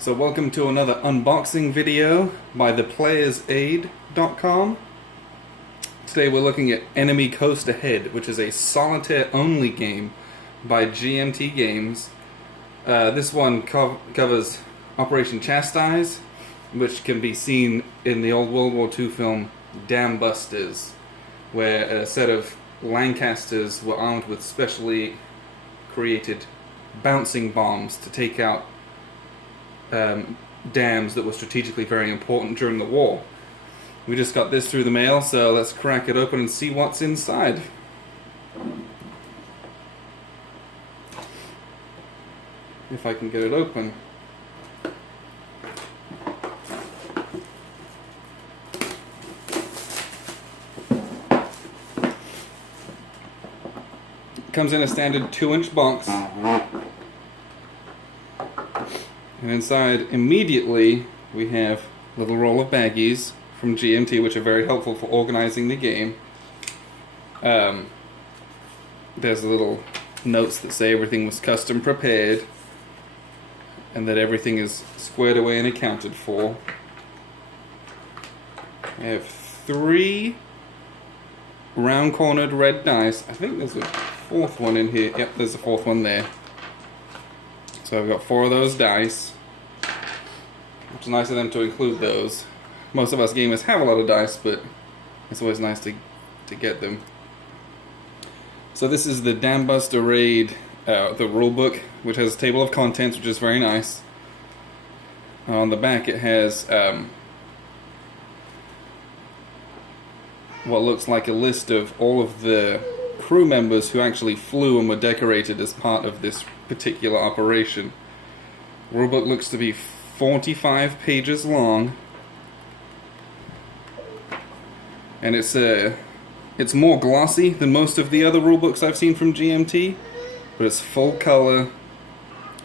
So welcome to another unboxing video by theplayersaid.com. Today we're looking at Enemy Coast Ahead, which is a solitaire-only game by GMT Games. This one covers Operation Chastise, which can be seen in the old World War II film Dam Busters, where a set of Lancasters were armed with specially created bouncing bombs to take out dams that were strategically very important during the war. We just got this through the mail, so let's crack it open and see what's inside. If I can get it open. It comes in a standard 2-inch box. And inside, immediately, we have a little roll of baggies from GMT, which are very helpful for organizing the game. There's little notes that say everything was custom prepared, and that everything is squared away and accounted for. I have 3 round-cornered red dice. I think there's a 4th one in here. Yep, there's a 4th one there. So I've got 4 of those dice, which is nice of them to include those. Most of us gamers have a lot of dice, but it's always nice to get them. So this is the Dam Buster Raid, the rulebook, which has a table of contents, which is very nice. On the back it has what looks like a list of all of the crew members who actually flew and were decorated as part of this particular operation. The rulebook looks to be 45 pages long, and it's more glossy than most of the other rulebooks I've seen from GMT, but it's full color.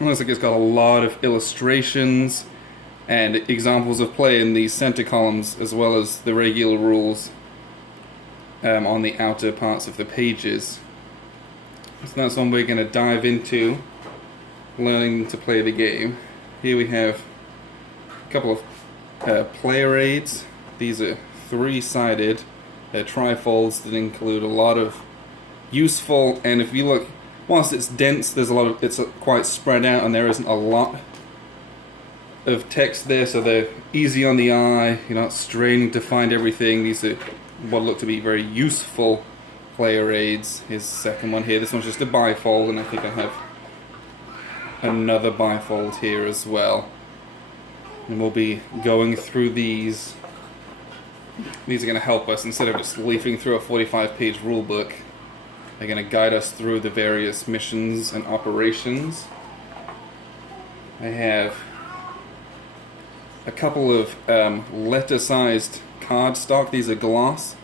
It looks like it's got a lot of illustrations and examples of play in these center columns, as well as the regular rules on the outer parts of the pages. So that's one we're going to dive into, learning to play the game. Here we have a couple of player aids. These are 3-sided trifolds that include a lot of useful, and if you look, whilst it's dense, there's a lot of, it's quite spread out, and there isn't a lot of text there, so they're easy on the eye. You're not straining to find everything. These are what look to be very useful player aids. Here's the second one here. This one's just a bifold, and I think I have another bifold here as well. And we'll be going through these. These are going to help us, instead of just leafing through a 45-page rulebook. They're going to guide us through the various missions and operations. I have a couple of letter-sized cardstock. These are gloss,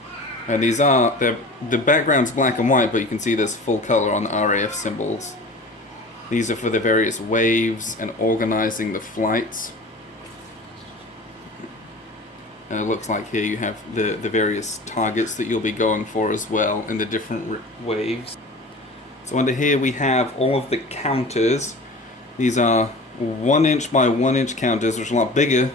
and the background's black and white, but you can see there's full color on the RAF symbols. These are for the various waves and organizing the flights. And it looks like here you have the various targets that you'll be going for as well in the different waves. So under here we have all of the counters. These are 1-inch by 1-inch counters, which are a lot bigger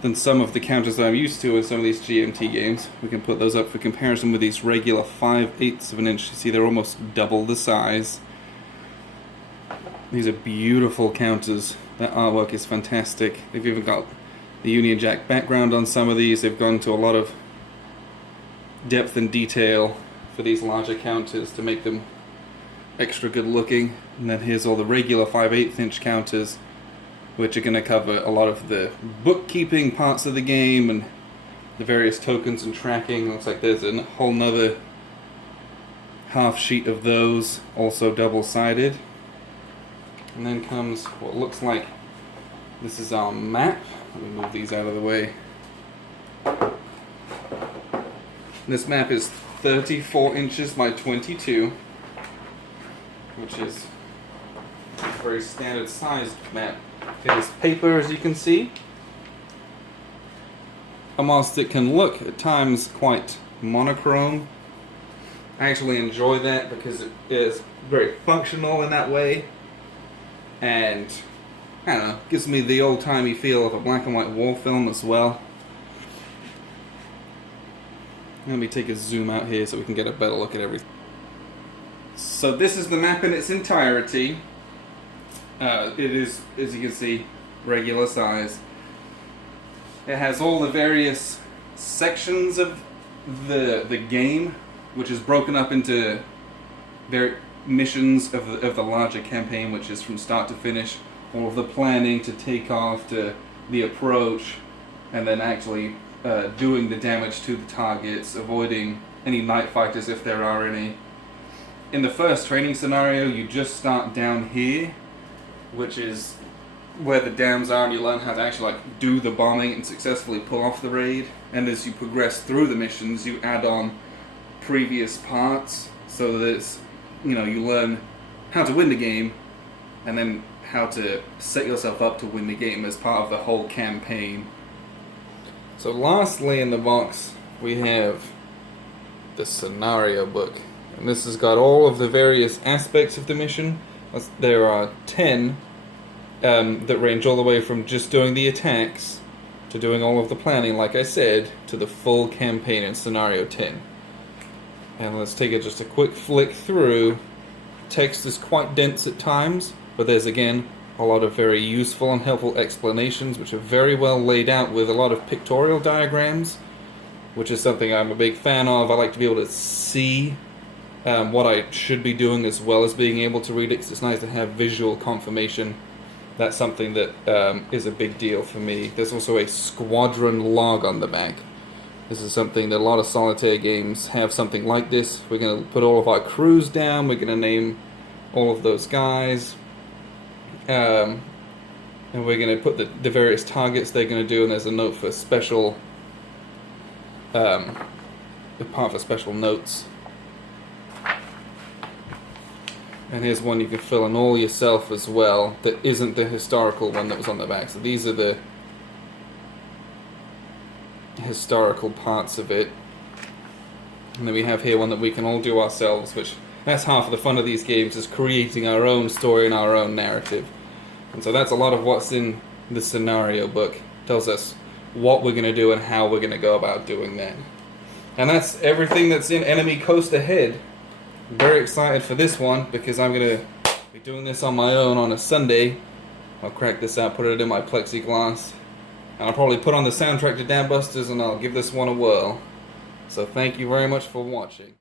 than some of the counters that I'm used to in some of these GMT games. We can put those up for comparison with these regular 5/8 of an inch. You see they're almost double the size. These are beautiful counters. That artwork is fantastic. They've even got the Union Jack background on some of these. They've gone to a lot of depth and detail for these larger counters to make them extra good looking. And then here's all the regular 5/8 inch counters, which are going to cover a lot of the bookkeeping parts of the game and the various tokens and tracking. Looks like there's a whole nother half sheet of those, also double-sided. And then comes what looks like this is our map. Let me move these out of the way. This map is 34 inches by 22, which is a very standard sized map. It is paper, as you can see. And whilst it can look at times quite monochrome, I actually enjoy that because it is very functional in that way, and I don't know, gives me the old-timey feel of a black and white war film as well. Let me take a zoom out here so we can get a better look at everything. So this is the map in its entirety. It is, as you can see, regular size. It has all the various sections of the game, which is broken up into missions of the larger campaign, which is from start to finish. All of the planning to take off, to the approach, and then actually doing the damage to the targets, avoiding any night fighters if there are any. In the first training scenario, you just start down here, which is where the dams are, and you learn how to actually do the bombing and successfully pull off the raid. And as you progress through the missions, you add on previous parts, so that it's, you learn how to win the game, and then how to set yourself up to win the game as part of the whole campaign. So lastly in the box, we have the scenario book. And this has got all of the various aspects of the mission. There are 10 that range all the way from just doing the attacks to doing all of the planning, like I said, to the full campaign in Scenario 10. And let's take just a quick flick through. Text is quite dense at times, but there's again a lot of very useful and helpful explanations, which are very well laid out with a lot of pictorial diagrams, which is something I'm a big fan of. I like to be able to see what I should be doing as well as being able to read it, because it's nice to have visual confirmation. That's something that is a big deal for me. There's also a squadron log on the back. This is something that a lot of solitaire games have something like this. We're going to put all of our crews down, we're going to name all of those guys, and we're going to put the various targets they're going to do, and there's a note for special, a part for special notes. And here's one you can fill in all yourself as well, that isn't the historical one that was on the back. So these are the historical parts of it. And then we have here one that we can all do ourselves, which that's half of the fun of these games, is creating our own story and our own narrative. And so that's a lot of what's in the scenario book. It tells us what we're going to do and how we're going to go about doing that. And that's everything that's in Enemy Coast Ahead. I'm very excited for this one because I'm going to be doing this on my own on a Sunday. I'll crack this out, put it in my plexiglass, and I'll probably put on the soundtrack to Dam Busters, and I'll give this one a whirl. So thank you very much for watching.